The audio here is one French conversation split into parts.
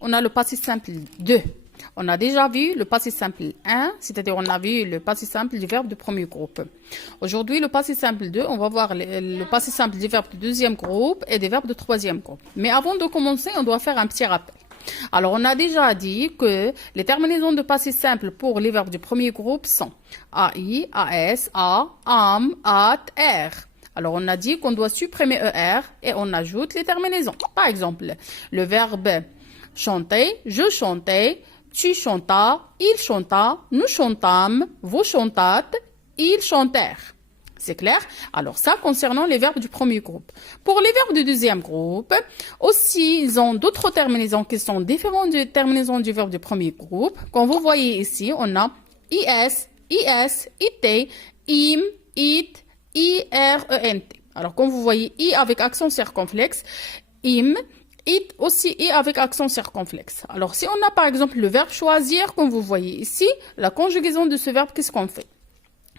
On a le passé simple 2. On a déjà vu le passé simple 1, c'est-à-dire on a vu le passé simple du verbe du premier groupe. Aujourd'hui, le passé simple 2, on va voir le passé simple du verbe du deuxième groupe et des verbes du troisième groupe. Mais avant de commencer, on doit faire un petit rappel. Alors, on a déjà dit que les terminaisons de passé simple pour les verbes du premier groupe sont AI, AS, A, AM, AT, R. Alors, on a dit qu'on doit supprimer ER et on ajoute les terminaisons. Par exemple, le verbe chanter, je chantais, tu chantas, il chanta, nous chantâmes, vous chantâtes, ils chantèrent. C'est clair? Alors ça, concernant les verbes du premier groupe. Pour les verbes du deuxième groupe, aussi, ils ont d'autres terminaisons qui sont différentes des terminaisons du verbe du premier groupe. Comme vous voyez ici, on a IS, IS, IT, IM, IT, IRENT. Alors, comme vous voyez, I avec accent circonflexe, IM, IT aussi I avec accent circonflexe. Alors, si on a par exemple le verbe choisir, comme vous voyez ici, la conjugaison de ce verbe, qu'est-ce qu'on fait?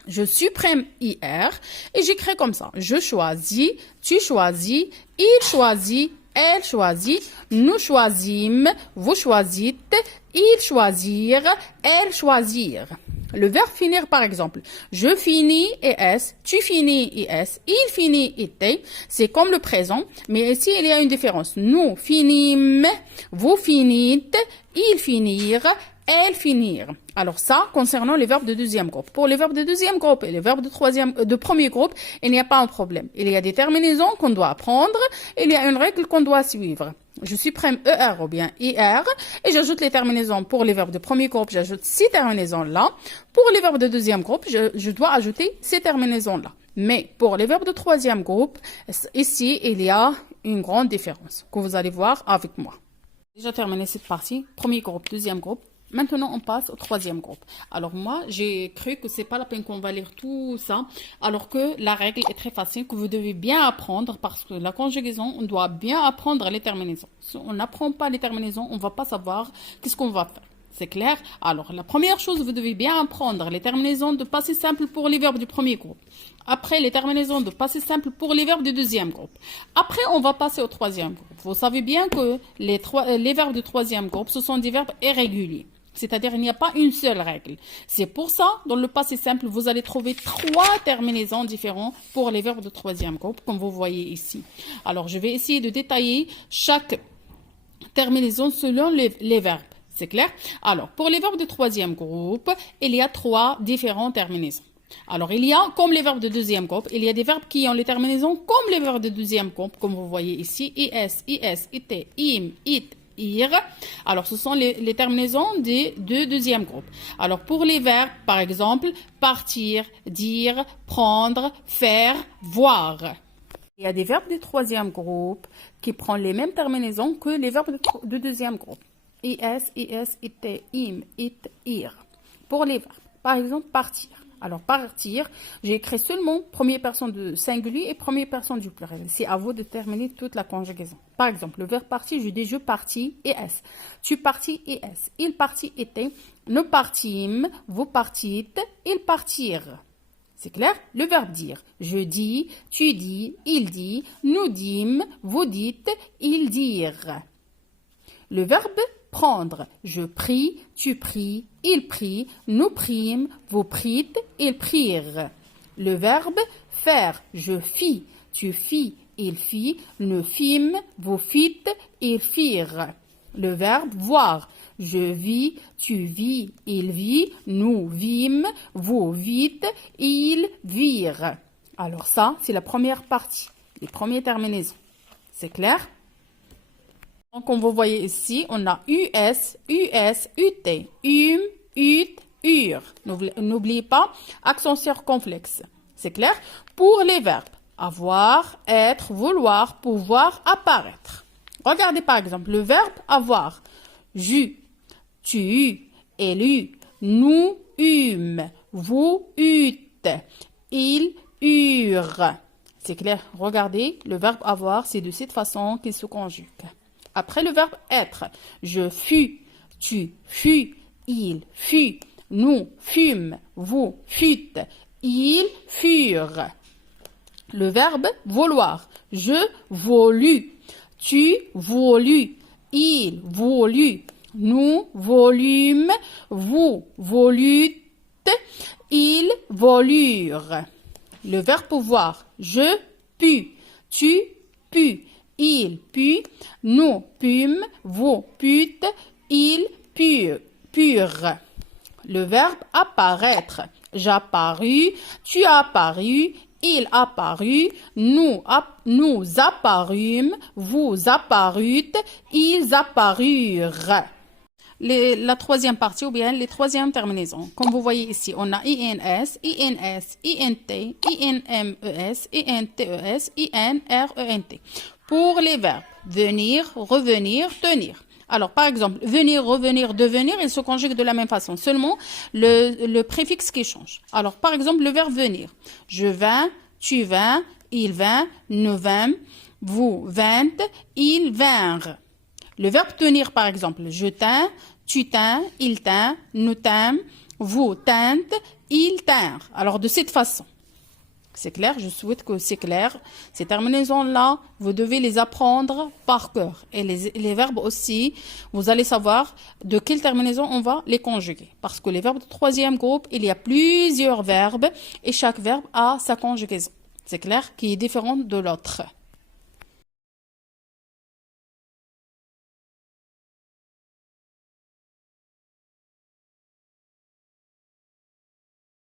Je supprime IR et j'écris comme ça. Je choisis, tu choisis, il choisit, elle choisit, nous choisîmes, vous choisîtes, ils choisirent, elles choisirent. Le verbe finir par exemple. Je finis ES, tu finis IS, il finit IT. C'est comme le présent, mais ici il y a une différence. Nous finîmes, vous finîtes, ils finirent, elles finirent. Alors ça, concernant les verbes de deuxième groupe. Pour les verbes de deuxième groupe et les verbes de premier groupe, il n'y a pas un problème. Il y a des terminaisons qu'on doit apprendre. Il y a une règle qu'on doit suivre. Je supprime ER ou bien IR et j'ajoute les terminaisons. Pour les verbes de premier groupe, j'ajoute ces terminaisons-là. Pour les verbes de deuxième groupe, je dois ajouter ces terminaisons-là. Mais pour les verbes de troisième groupe, ici, il y a une grande différence que vous allez voir avec moi. Déjà terminé cette partie, premier groupe, deuxième groupe. Maintenant, on passe au troisième groupe. Alors moi, j'ai cru que c'est pas la peine qu'on va lire tout ça, alors que la règle est très facile, que vous devez bien apprendre, parce que la conjugaison, on doit bien apprendre les terminaisons. Si on n'apprend pas les terminaisons, on va pas savoir qu'est-ce qu'on va faire. C'est clair? Alors, la première chose, vous devez bien apprendre les terminaisons de passé simple pour les verbes du premier groupe. Après, les terminaisons de passé simple pour les verbes du deuxième groupe. Après, on va passer au troisième groupe. Vous savez bien que les verbes du troisième groupe, ce sont des verbes irréguliers. C'est-à-dire, il n'y a pas une seule règle. C'est pour ça, dans le passé simple, vous allez trouver 3 terminaisons différentes pour les verbes de troisième groupe, comme vous voyez ici. Alors, je vais essayer de détailler chaque terminaison selon les verbes. C'est clair? Alors, pour les verbes de troisième groupe, il y a 3 différentes terminaisons. Alors, il y a, comme les verbes de deuxième groupe, il y a des verbes qui ont les terminaisons comme les verbes de deuxième groupe, comme vous voyez ici, IS, IS, IT, IM, IT, IR. Alors, ce sont les terminaisons de deuxième groupe. Alors, pour les verbes, par exemple, partir, dire, prendre, faire, voir. Il y a des verbes de troisième groupe qui prennent les mêmes terminaisons que les verbes de deuxième groupe. IS, IS, IT, IM, IT, IR. Pour les verbes, par exemple, partir. Alors, partir, j'ai écrit seulement première personne du singulier et première personne du pluriel. C'est à vous de terminer toute la conjugaison. Par exemple, le verbe partir, je dis je partis, ES. Tu partis, ES. Il partit, était. Nous partîmes, vous partîtes, ils partirent. C'est clair? Le verbe dire. Je dis, tu dis, il dit, nous dîmes, vous dites, ils dirent. Le verbe prendre. Je prie, tu pries, il prie, nous prîmes, vous prîtes, ils prirent. Le verbe faire. Je fis, tu fis, il fit, nous fîmes, vous fîtes, ils firent. Le verbe voir. Je vis, tu vis, il vit, nous vîmes, vous vîtes, ils virent. Alors ça, c'est la première partie, les premières terminaisons. C'est clair? Donc, comme vous voyez ici, on a US, US, UT, UT, UR. N'oubliez pas, accent circonflexe. C'est clair? Pour les verbes, avoir, être, vouloir, pouvoir, apparaître. Regardez par exemple le verbe avoir. J'eus, tu eus, elle eut, nous eûmes, vous eûtes, ils eurent. C'est clair? Regardez, le verbe avoir, c'est de cette façon qu'il se conjugue. Après le verbe être, je fus, tu fus, il fut, nous fûmes, vous fûtes, ils furent. Le verbe vouloir, je voulus, tu voulus, il voulut, nous volûmes, vous volûtes, ils volurent. Le verbe pouvoir, je pus, tu pus, il put, nous pûmes, vous pûtes, ils purent. Le verbe apparaître, j'apparus, tu apparus, il apparut, nous apparûmes, vous apparûtes, ils apparurent. La troisième partie ou bien les troisièmes terminaisons. Comme vous voyez ici, on a INS, INS, INT, INMES, INTES, INRENT. Pour les verbes venir, revenir, tenir. Alors, par exemple, venir, revenir, devenir, ils se conjuguent de la même façon. Seulement, le préfixe qui change. Alors, par exemple, le verbe venir. Je vins, tu vins, il vint, nous vîmes, vous vîntes, ils vinrent. Le verbe tenir, par exemple, je tins, tu tins, il tint, nous tîmes, vous tîntes, ils tinrent. Alors, de cette façon. C'est clair? Je souhaite que c'est clair. Ces terminaisons-là, vous devez les apprendre par cœur. Et les verbes aussi, vous allez savoir de quelle terminaison on va les conjuguer. Parce que les verbes de troisième groupe, il y a plusieurs verbes et chaque verbe a sa conjugaison. C'est clair? Qui est différente de l'autre.